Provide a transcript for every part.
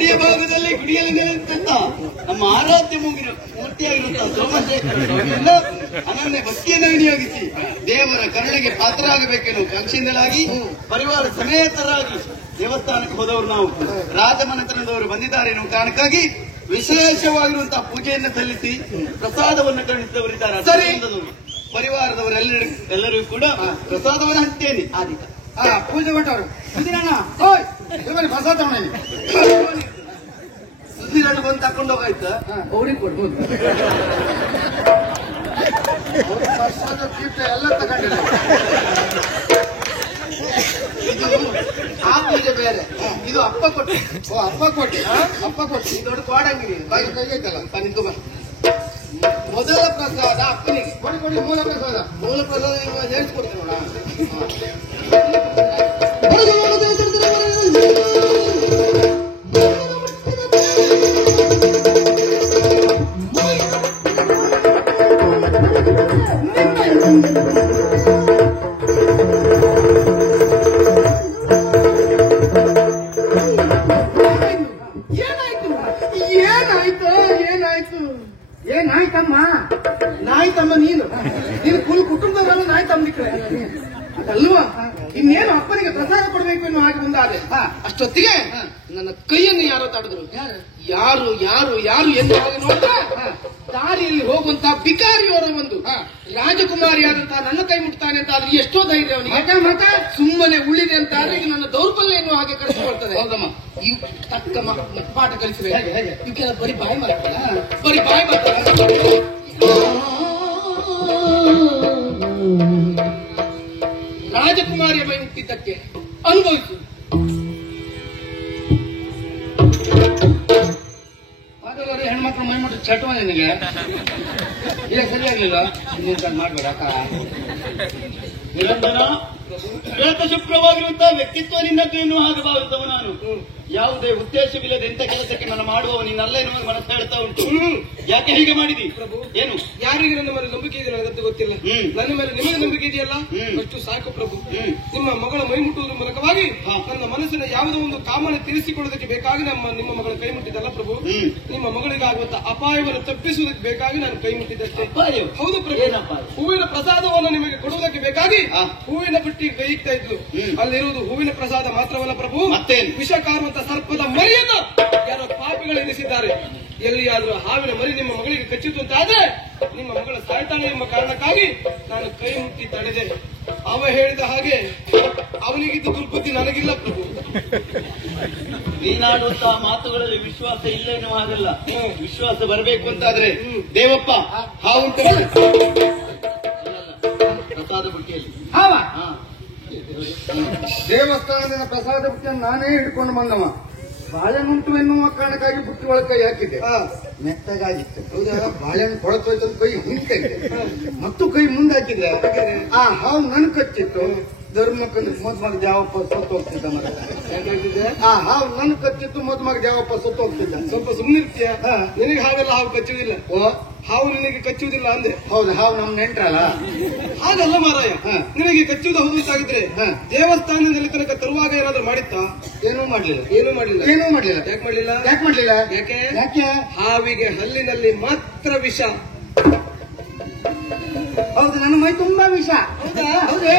ಗಡಿಯ ಭಾಗದಲ್ಲಿ ಗುಡಿಯಲ್ಲಿ ನಿಲ್ಲುತ್ತ ನಮ್ಮ ಆರಾಧ್ಯ ಮೂರ್ತಿಯಾಗಿರುವಂತಹ ಸೋಮಶೇಖರ ಸ್ವಾಮಿಯನ್ನ ಅನನ್ಯ ಭಕ್ತಿಯನ್ನು ವಿನಿಯೋಗಿಸಿ ದೇವರ ಕರುಣೆಗೆ ಪಾತ್ರರಾಗಬೇಕೆನ್ನುವ ಕಾಂಕ್ಷೆಯಿಂದಲಾಗಿ ಪರಿವಾರ ಸಮೇತರಾಗಿ ದೇವಸ್ಥಾನಕ್ಕೆ ಹೋದವರು ನಾವು ರಾಜಮನೆತನದವರು ಬಂದಿದ್ದಾರೆ ಎನ್ನುವ ಕಾರಣಕ್ಕಾಗಿ ವಿಶೇಷವಾಗಿರುವಂತಹ ಪೂಜೆಯನ್ನು ಸಲ್ಲಿಸಿ ಪ್ರಸಾದವನ್ನು ಕರುಣಿಸಿದವರಿದ್ದಾರೆ. ಸರಿ, ಪರಿವಾರದವರೆಲ್ಲರಿಗೂ ಕೂಡ ಪ್ರಸಾದವನ್ನು ಹಂಚ್ತೇನೆ. ಆದಿತ ಪೂಜೆ ಕೊಟ್ಟವರು ಪ್ರಸಾದ ಸುದ್ದಿರನ್ನು ಬಂದು ತಕೊಂಡು ಹೋಗಾಯ್ತಾ ಅವ್ರಿಗೆ ಕೊಡ್ಬೋದು. ಎಲ್ಲ ತಗೊಂಡಿಲ್ಲ. ಆ ಪೂಜೆ ಬೇರೆ, ಇದು ಅಪ್ಪ ಕೊಟ್ಟಿ. ಅಪ್ಪ ಕೊಟ್ಟಿ ದೊಡ್ಡ ಕೋಡಂಗಿರಿ ಕೈಗೈತಲ್ಲ ನಿಂತು ಬಾ. ಮೊದಲ ಪ್ರಸಾದ ಅಪ್ಪನಿಗೆ ಕೊಡಿ. ಮೂಲ ಪ್ರಸಾದ ಹೇಳ್ಕೊಡ್ತೀನಿ ನೋಡ. ನಾಯ್ತಮ್ಮ ನೀನು ಫುಲ್ ಕುಟುಂಬದವರೆಲ್ಲ ನಾಯ್ತಮ್ಮನಿಕ್ರೆ ಅದಲ್ವಾ? ಇನ್ನೇನು ಅಪ್ಪನಿಗೆ ಪ್ರಸಾದ ಕೊಡಬೇಕು ಎನ್ನುವ ಹಾಗೆ ಮುಂದಾದೆ. ಅಷ್ಟೊತ್ತಿಗೆ ನನ್ನ ಕೈಯನ್ನು ಯಾರೋ ತಡೆದ್ರು. ಯಾರು ಯಾರು ಯಾರು ಎಂದು ನೋಡಿದ್ರೆ ದಾರಿಯಲ್ಲಿ ಹೋಗುವಂತಹ ಬಿಕಾರಿಯವರ ಒಂದು ರಾಜಕುಮಾರಿಯಾದಂತಹ ನನ್ನ ಕೈ ಮುಟ್ತಾನೆ ಅಂತ ಆದ್ರೆ ಎಷ್ಟೋ ಧೈರ್ಯ ಅವನಿಗೆ. ಸುಮ್ಮನೆ ಉಳಿದೆ ಅಂತ ಆದ್ರೆ ಈಗ ನನ್ನ ದೌರ್ಬಲ್ಯ ಎನ್ನುವ ಹಾಗೆ ಕಳಿಸಿಕೊಳ್ತದೆ. ಹೌದಮ್ಮ, ಈ ತಕ್ಕ ಪಾಠ ಕಲಿಸಬೇಕು. ಇವಕ್ಕೆ ಬರೀ ಬಾಯಿ ಮಾಡ್ತಾರೆ. ರಾಜಕುಮಾರಿಯ ಮೈ ಮುಟ್ಟಿದ್ದಕ್ಕೆ ಅನುಭವಿಸು. ಹೆಣ್ಮಕ್ಳು ಮೈ ಮುಟ್ಟ ಚಟುವ ನಿನಗೆ ಇಲ್ಲ ಸರಿಯಾಗ್ಲಿಲ್ಲ. ಮಾಡ್ಬೇಡ ನಿರಂತರ ಶುಭ್ರವಾಗಿರುವಂತಹ ವ್ಯಕ್ತಿತ್ವ ನಿನ್ನದ್ದು ಎನ್ನುವ ಹಾಗೆ ಭಾವಿಸುವ ನಾನು. ಯಾವುದೇ ಉದ್ದೇಶವಿಲ್ಲದೆ ಎಂತ ಕೆಲಸಕ್ಕೆ ನಾನು ಮಾಡುವವ ನೀನಲ್ಲ ಎನ್ನುವ ಮನಸ್ಸು ಹೇಳ್ತಾ ಉಂಟು. ಯಾಕೆ ಹೀಗೆ ಮಾಡಿದಿ ಪ್ರಭು? ಏನು ಯಾರಿಗೆ ನನ್ನ ಮೇಲೆ ನಂಬಿಕೆ ಇದೆ ನನಗಂತೂ ಗೊತ್ತಿಲ್ಲ. ನನ್ನ ಮೇಲೆ ನಿಮಗೆ ನಂಬಿಕೆ ಇದೆಯಲ್ಲ, ಅಷ್ಟು ಸಾಕು ಪ್ರಭು. ನಿಮ್ಮ ಮಗಳ ಮೈ ಮುಟ್ಟುವುದರ ಮೂಲಕವಾಗಿ ನನ್ನ ಮನಸ್ಸಿನ ಯಾವುದೋ ಒಂದು ಕಾಮನೆ ತೀರಿಸಿಕೊಳ್ಳೋದಕ್ಕೆ ಬೇಕಾಗಿ ನಿಮ್ಮ ಮಗಳ ಕೈ ಮುಟ್ಟಿದ್ದಲ್ಲ ಪ್ರಭು. ನಿಮ್ಮ ಮಗಳಿಗಾಗುವಂತಹ ಅಪಾಯವನ್ನು ತಪ್ಪಿಸುವುದಕ್ಕೆ ಬೇಕಾಗಿ ನಾನು ಕೈ ಮುಟ್ಟಿದ್ದಷ್ಟೇ. ಹೌದು ಪ್ರಭು. ಹೂವಿನ ಪ್ರಸಾದವನ್ನು ನಿಮಗೆ ಕೊಡುವುದಕ್ಕೆ ಬೇಕಾಗಿ ಹೂವಿನ ಬುಟ್ಟಿ ಕೈ ಇಕ್ತಾ ಇದ್ಲು. ಅಲ್ಲಿರುವುದು ಹೂವಿನ ಪ್ರಸಾದ ಮಾತ್ರವಲ್ಲ ಪ್ರಭು, ಮತ್ತೆ ವಿಷ ಕಾರುವಂತ ಸರ್ಪದ ಮರಿಯನ್ನು ಯಾರೋ ಪಾಪಿಗಳು ಎನಿಸಿದ್ದಾರೆ. ಎಲ್ಲಿಯಾದ್ರೂ ಹಾವಿನ ಮರಿ ನಿಮ್ಮ ಮಗಳಿಗೆ ಕಚ್ಚಿತು ಅಂತ ಆದ್ರೆ ನಿಮ್ಮ ಮಗಳ ಸಾಯ್ತಾಳೆ ಎಂಬ ಕಾರಣಕ್ಕಾಗಿ ನಾನು ಕೈ ಮುಟ್ಟಿ ತಡೆದೆ. ಅವ ಹೇಳಿದ ಹಾಗೆ ಅವನಿಗಿದ್ದು ದುರ್ಬುದ್ಧಿ ನನಗಿಲ್ಲ ಪ್ರಭು. ನೀನಾಡುವಂತಹ ಮಾತುಗಳಲ್ಲಿ ವಿಶ್ವಾಸ ಇಲ್ಲ ಎನ್ನುವ ಹಾಗಲ್ಲ. ವಿಶ್ವಾಸ ಬರಬೇಕು ಅಂತಾದ್ರೆ ದೇವಪ್ಪ ಹಾವುಂಟ ಪ್ರಸಾದ ಬುಟ್ಟಿಯಲ್ಲಿ ದೇವಸ್ಥಾನದ ಪ್ರಸಾದ ಬುಟ್ಟಿಯನ್ನು ನಾನೇ ಹಿಡ್ಕೊಂಡು ಬಂದವ. ಬಾಳೆಹಣ್ಣುಂಟು ಎನ್ನುವ ಕಾರಣಕ್ಕಾಗಿ ಬುಟ್ಟಿ ಒಳಗೆ ಕೈ ಹಾಕಿದ್ದೆ. ಮೆತ್ತಗಾಗಿತ್ತು. ಹೌದಾ? ಬಾಳೆಹಣ್ಣು ಕೊಳತೋಯ್ತು ಕೈ ಹಿಂದೆ ಮತ್ತು ಕೈ ಮುಂದೆ ಹಾಕಿದ್ರೆ ಆ ಹಾವು ನನ್ ಕಚ್ಚಿತ್ತು. ಧರ್ಮಕ್ಕಂದ್ರೆ ಮದುಮಗ ಜಾವಪ್ಪ ಸತ್ತು ಹೋಗ್ತಿದ್ದ. ಆ ಹಾವು ನನ್ ಕಚ್ಚಿತ್ತು, ಮದುಮಗ ಜಾವಪ್ಪ ಸತ್ತು ಹೋಗ್ತಿದ್ದ. ಸ್ವಲ್ಪ ಸುಮ್ಮನಿರ್ತೀಯ? ನಿನಗೆ ಹಾವೆಲ್ಲ ಹಾವು ಕಚ್ಚುವುದಿಲ್ಲ. ಹಾವು ನಿನಗೆ ಕಚ್ಚುವುದಿಲ್ಲ ಅಂದ್ರೆ ಹೌದು, ಹಾವು ನಮ್ ನೆಂಟ್ರಲ್ಲ. ಹಾಗಲ್ಲ ಮಾರಾಯ, ನಿನಗೆ ಕಚ್ಚುವುದು ಹೌದು ಅಂತಾಗಿದ್ರೆ ದೇವಸ್ಥಾನದಲ್ಲಿ ತನಕ ತರುವಾಗ ಏನಾದ್ರೂ ಮಾಡಿತ್ತಾ? ಏನೂ ಮಾಡ್ಲಿಲ್ಲ. ಯಾಕೆ ಮಾಡ್ಲಿಲ್ಲ? ಯಾಕೆ? ಹಾವಿಗೆ ಹಲ್ಲಿನಲ್ಲಿ ಮಾತ್ರ ವಿಷ. ಹೌದು, ನನ್ನ ಮೈ ತುಂಬಾ ವಿಷ. ಹೌದೇ?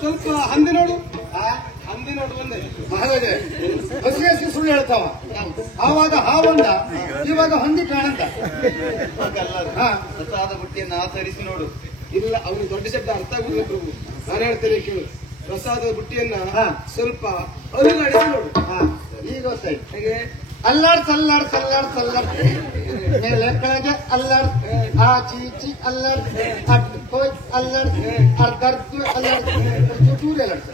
ಸ್ವಲ್ಪ ಹಂದಿ ನೋಡು. ಬಂದೆ ಮಹಾರಾಜ ಹಸಿ ಸುಳ್ಳು ಹೇಳ್ತಾವ. ಆವಾಗ ಹಾವಂದ, ಇವಾಗ ಹಂದಿ ಕಾಣಂತ. ಪ್ರಸಾದ ಬುಟ್ಟಿಯನ್ನು ಆಚರಿಸಿ ನೋಡು. ಇಲ್ಲ, ಅವ್ರಿಗೆ ದೊಡ್ಡ ಶಬ್ದ ಅರ್ಥ ಆಗುದಿಲ್ಲ ಪ್ರಭು. ನಾನು ಹೇಳ್ತೇನೆ ಕೇಳು. ಪ್ರಸಾದದ ಬುಟ್ಟಿಯನ್ನ ಸ್ವಲ್ಪ ಅಲುಗಾಡಿಸಿ ನೋಡು. ಈಗ ಗೊತ್ತಾಯ್ತು. ಹೇಗೆ? ಅಲ್ಲಾಡ್ಸ್ ಮೇಲೆ ಕೆಳಗೆ ಅಲ್ಲಾಡ್ಸ್, ಆಚಿ ಈಚಿ ಅಲ್ಲಾಡ್ಸ್, ಅಡ್ ಹೋಯ್ ಅಲ್ಲಾಡ್ಸ್, ಅರ್ಧರ್ದು ಅಲ್ಲಾಡ್ಸ್, ಚೂರು ಅಲ್ಲಾಡ್ಸ್.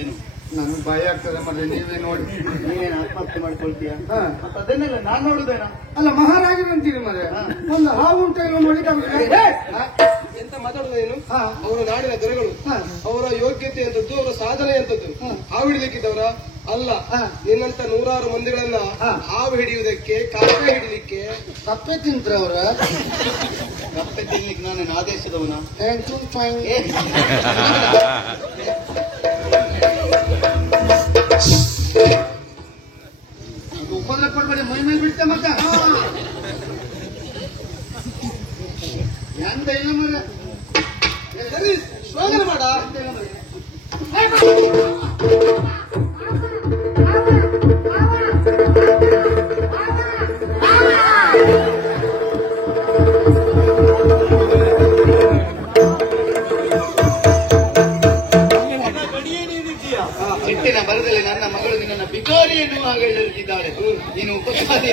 ಏನು ನಾನು ಭಯ ಆಗ್ತದೆ ಮತ್ತೆ. ನೀವೇ ನೋಡಿ, ನೀವೇನು ಆತ್ಮಹತ್ಯೆ ಮಾಡ್ಕೊಳ್ತೀಯ? ಅದನ್ನೆಲ್ಲ ನಾನ್ ನೋಡುದೇನ? ಅಲ್ಲ, ಮಹಾರಾಜರಂತೀರಿ ಮರೆ. ಒಂದು ಹಾವು ಉಂಟು ನೋಡಿ. ಎಂತ ಮಾತಾಡುದೇನು? ಅವರ ನಾಡಿನ ದೊರೆಗಳು, ಅವರ ಯೋಗ್ಯತೆ ಅಂತದ್ದು, ಅವರ ಸಾಧನೆ ಅಂತದ್ದು. ಹಾವು ಹಿಡಿಲಿಕ್ಕಿದ್ದವರ ಅಲ್ಲ ನಿನ್ನಂತ ನೂರಾರು ಮಂದಿಗಳನ್ನ ಹಾವು ಹಿಡಿಯುವುದಕ್ಕೆ ಕಾಫೆ ಹಿಡಿಲಿಕ್ಕೆ ಕಪ್ಪೆ ತಿಂತ್ರ ಅವ್ರ ಕಪ್ಪೆ ತಿನ್ಲಿಕ್ಕೆ ನಾನೇನು ಆದೇಶದವನ? ಉಪದ್ರ ಕೊಡ್ಬೇಡಿ, ಮೈ ಮೇಲೆ ಬಿಡ್ತೆ ಮತ್ತ ಎಂತ ಇಲ್ಲ ಮರ. ಸರಿ ಸ್ವಾಗತ ಮಾಡ. ಸಿಟ್ಟಿನ ಬರದಲ್ಲಿ ನನ್ನ ಮಗಳು ನಿನ್ನ ಬಿಕಾರಿ ಎನ್ನುವ ಹಾಗೆ ಹೇಳಿದ್ದಾಳೆ. ನೀನು ಉಪಕಾರಿ